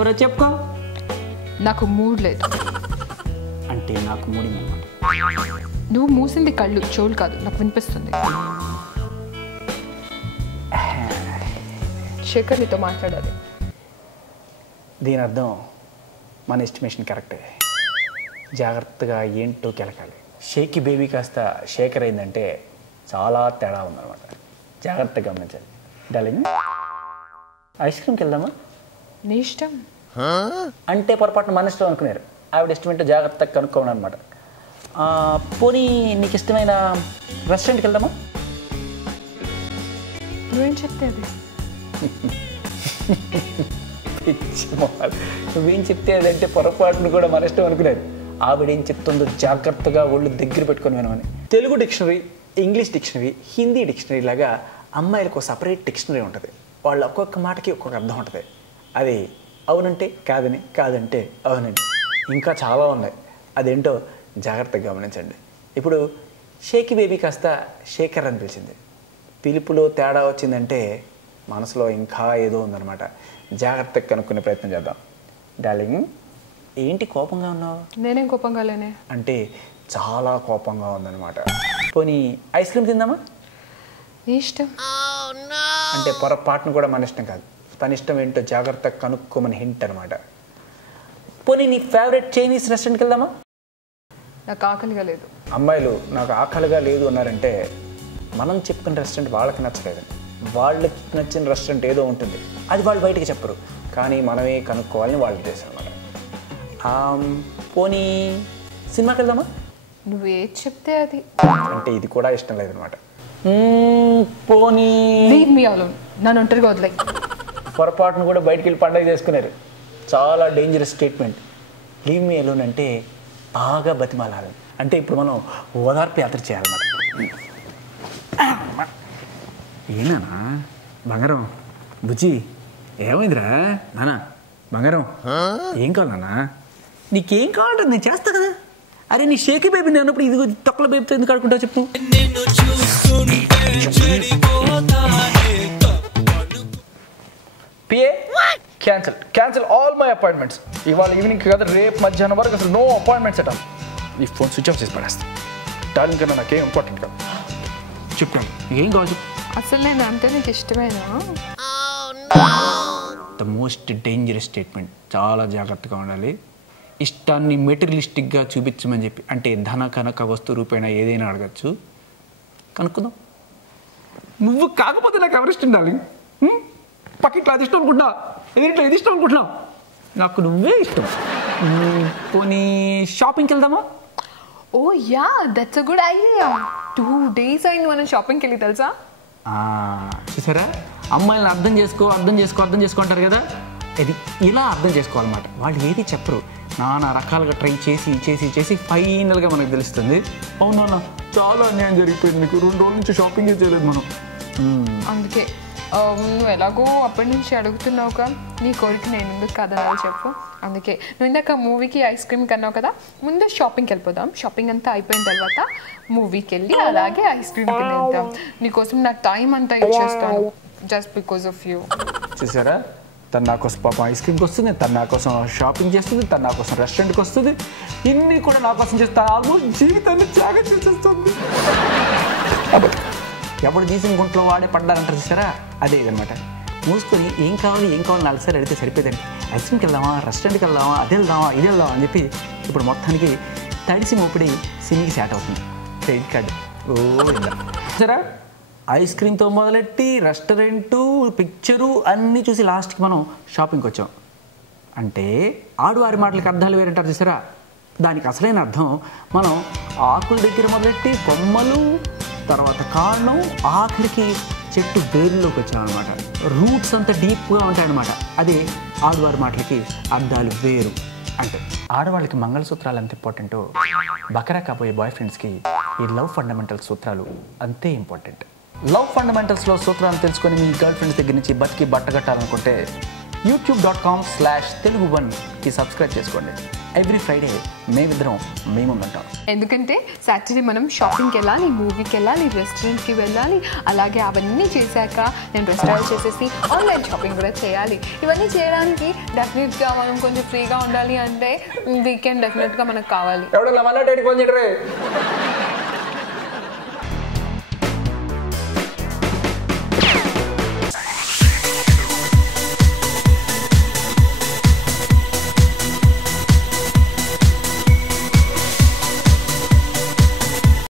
ఎవరో చెప్పుకో. నాకు మూడ్ లేదు. అంటే నాకు మూడిందన్నమాట. నువ్వు మూసింది కళ్ళు, చెవులు కాదు. నాకు వినిపిస్తుంది. శేఖర్ నీతో మాట్లాడాలి. దీని అర్థం మన ఎస్టిమేషన్ కరెక్టే. జాగ్రత్తగా ఏంటో కెలకాలి. షేకి బేబీ కాస్త శేఖర్ అయిందంటే చాలా తేడా ఉందన్నమాట. జాగ్రత్తగా గమనించాలి. డార్లింగ్, ఐస్ క్రీమ్కి వెళ్దామా? నీ ఇష్టం. అంటే పొరపాటున మన ఇష్టం అనుకున్నారు. ఆవిడ ఎస్టిమేట్ జాగ్రత్తగా కనుక్కోమని అనమాట. పోనీ నీకు ఇష్టమైన రెస్టారెంట్కి వెళ్దామా? నువ్వేం చెప్తే అది. నువ్వేం చెప్తే అదంటే పొరపాటును కూడా మన ఇష్టం అనుకున్నారు. ఆవిడేం చెప్తుందో జాగ్రత్తగా ఒళ్ళు దగ్గర పెట్టుకొని వినమని. Telugu dictionary, English dictionary, Hindi dictionary లాగా అమ్మాయిలకు సపరేట్ డిక్షనరీ ఉంటుంది. వాళ్ళు ఒక్కొక్క మాటకి ఒక్కొక్క అర్థం ఉంటుంది. అది అవునంటే కాదని, కాదంటే అవునండి, ఇంకా చాలా ఉన్నాయి. అదేంటో జాగ్రత్తగా గమనించండి. ఇప్పుడు షేకి బేబీ కాస్త శేఖర్ అని పిలిచింది. పిలుపులో తేడా వచ్చిందంటే మనసులో ఇంకా ఏదో ఉందన్నమాట. జాగ్రత్తగా కనుక్కునే ప్రయత్నం చేద్దాం. డార్లింగ్, ఏంటి కోపంగా ఉన్నావు? నేనేం కోపంగా లేనే. అంటే చాలా కోపంగా ఉందన్నమాట. పోనీ ఐస్ క్రీమ్ తిందామా? నీ ఇష్టం. అంటే పొరపాటును కూడా మన ఇష్టం కాదు. తన ఇష్టం ఏంటో జాగ్రత్తగా కనుక్కోమని హింట్ అనమాట. పోనీ నీ ఫేవరెట్ చైనీస్ రెస్టారెంట్కి వెళ్దామా? నాకు ఆకలిగా లేదు. అమ్మాయిలు నాకు ఆకలిగా లేదు అన్నారంటే మనం చెప్పుకున్న రెస్టారెంట్ వాళ్ళకి నచ్చలేదు. వాళ్ళకి నచ్చిన రెస్టారెంట్ ఏదో ఉంటుంది, అది వాళ్ళు బయటకు చెప్పరు, కానీ మనమే కనుక్కోవాలని వాళ్ళ ఉద్దేశం అనమాట. పోనీ సినిమాకి వెళ్దామా? నువ్వు ఏది చెప్తే అది. అంటే ఇది కూడా ఇష్టం లేదనమాట. పోనీ లీవ్ మీ అలోన్. నన్ను ఒంటరిగా వదిలేయ్. పొరపాటును కూడా బయటికి వెళ్ళి పండగ చేసుకున్నారు. చాలా dangerous statement. Leave me alone అంటే బాగా బతిమాలాలి. అంటే ఇప్పుడు మనం ఓదార్పు యాత్ర చేయాలన్నమాట. ఏనా బంగారం, బుజ్జి, ఏమైందిరా నానా? బంగారం, ఏం కావాలి నాన్న? నీకేం కావాలంటే నేను చేస్తా కదా. అరే నీ షేకి బేబీ నేను అన్నప్పుడు ఇది తొక్కల బేబీతో ఎందుకు ఆడుకుంటావు చెప్పు. PA cancel all my appointments. ఇవాళ ఈవినింగ్ కదా, రేపు మధ్యాహ్నం వరకు అసలు నో అపాయింట్మెంట్స్ అట. ఈ ఫోన్ స్విచ్ ఆఫ్ చేసి పడేస్తా. డార్లింగ్ కన్నా నాకేం ఇంపార్టెంట్ కాదు. చెప్పాను ఏం కావాలి. అసలు నేను అంతే నీకు ఇష్టమేనా? The most dangerous statement. చాలా జాగ్రత్తగా ఉండాలి. ఇష్టాన్ని మెటీరియలిస్టిక్గా చూపించమని చెప్పి, అంటే ధన కనక వస్తు రూపేణ ఏదైనా అడగచ్చు. కనుక్కుందాం. నువ్వు కాకపోతే నాకు ఎవరు ఇష్టం డార్లింగ్? పక్కిట్లో అది ఇష్టం అనుకుంటున్నా, ఎదురింట్లో ఇది ఇష్టం అనుకుంటున్నా, నాకు నువ్వే ఇష్టం. పోనీ షాపింగ్కి వెళ్దామా? Oh yeah, that's a good idea. 2 days అయింది మనం షాపింగ్కి వెళ్ళి, తెలుసా? చూసారా, అమ్మాయిలను అర్థం చేసుకో అంటారు కదా, ఇది ఇలా అర్థం చేసుకోవాలన్నమాట. వాళ్ళు ఏది చెప్పరు, నానా రకాలుగా ట్రై చేసి ఫైనల్గా మనకు తెలుస్తుంది. అవునా, చాలా అన్యాయం జరిగిపోయింది నీకు, 2 రోజుల నుంచి షాపింగ్ చేయలేదు మనం. అందుకే నువ్వు ఎలాగో అప్పటి నుంచి అడుగుతున్నావుగా, నీ కోరిక నేను ఎందుకు కాదన్నా చెప్పు. అందుకే నువ్వు ఇందాక మూవీకి ఐస్ క్రీమ్ కన్నావు కదా, ముందు షాపింగ్కి వెళ్ళిపోదాం. షాపింగ్ అంతా అయిపోయిన తర్వాత మూవీకి వెళ్ళి అలాగే ఐస్ క్రీమ్కి వెళ్దాం. నీకోసం నా టైం అంతా ఇచ్చేస్తాను, జస్ట్ బికాస్ ఆఫ్ యూ. చూసారా, తను నా కోసం పాపం ఐస్ క్రీమ్కి వస్తుంది, తను నా కోసం షాపింగ్ చేస్తుంది, తను నా కోసం రెస్టారెంట్కి వస్తుంది, ఇన్ని కూడా నా కోసం చేస్తాను. ఆల్మోస్ట్ జీవితాన్ని త్యాగం చేసేస్తుంది. ఎప్పుడు తీసిన గుంట్లో వాడే పడ్డారంటారు చూసారా, అదే ఇదనమాట. మూసుకొని ఏం కావాలి నాలుగుసారి అడిగితే సరిపోయిందండి. ఐస్ క్రీమ్కి వెళ్దామా, రెస్టారెంట్కి వెళ్దామా, అది వెళ్దామా అని చెప్పి ఇప్పుడు మొత్తానికి తడిసి మోపిడి సినికి సెట్ అవుతుంది. క్రెడిట్ కార్డు సరే, ఐస్ క్రీమ్తో మొదలెట్టి రెస్టారెంటు, పిక్చరు అన్నీ చూసి లాస్ట్కి మనం షాపింగ్కి వచ్చాం. అంటే ఆడువారి మాటలకి అర్థాలు వేరంటారు చూసారా, దానికి అసలైన అర్థం మనం ఆకుల దగ్గర మొదలెట్టి కొమ్మలు, తర్వాత కాండం, ఆఖరికి చెట్టు వేరులోకి వచ్చాం అనమాట. రూట్స్ అంతా డీప్గా ఉంటాయన్నమాట. అది ఆడవారి మాటలకి అర్థాలు వేరు. అంటే ఆడవాళ్ళకి మంగళసూత్రాలు ఎంత ఇంపార్టెంటో, బకరా కాబోయే బాయ్ ఫ్రెండ్స్కి ఈ లవ్ ఫండమెంటల్ సూత్రాలు అంతే ఇంపార్టెంట్. లవ్ ఫండమెంటల్స్లో సూత్రాలను తెలుసుకొని మీ గర్ల్ ఫ్రెండ్స్ దగ్గర నుంచి బతికి బట్టగట్టాలనుకుంటే youtube.com/telugu1కి సబ్స్క్రైబ్ చేసుకోండి. ఎవ్రీ ఫ్రైడే మేమిద్దరం మేముందంటాం. ఎందుకంటే సాటర్డే మనం షాపింగ్కి వెళ్ళాలి, మూవీకి వెళ్ళాలి, రెస్టారెంట్కి వెళ్ళాలి. అలాగే అవన్నీ చేశాక నేను రెస్టారెంట్ చేసేసి ఆన్లైన్ షాపింగ్ కూడా చేయాలి. ఇవన్నీ చేయడానికి డెఫినెట్గా మనం కొంచెం ఫ్రీగా ఉండాలి అంటే వీకెండ్ డెఫినెట్గా మనకు కావాలి.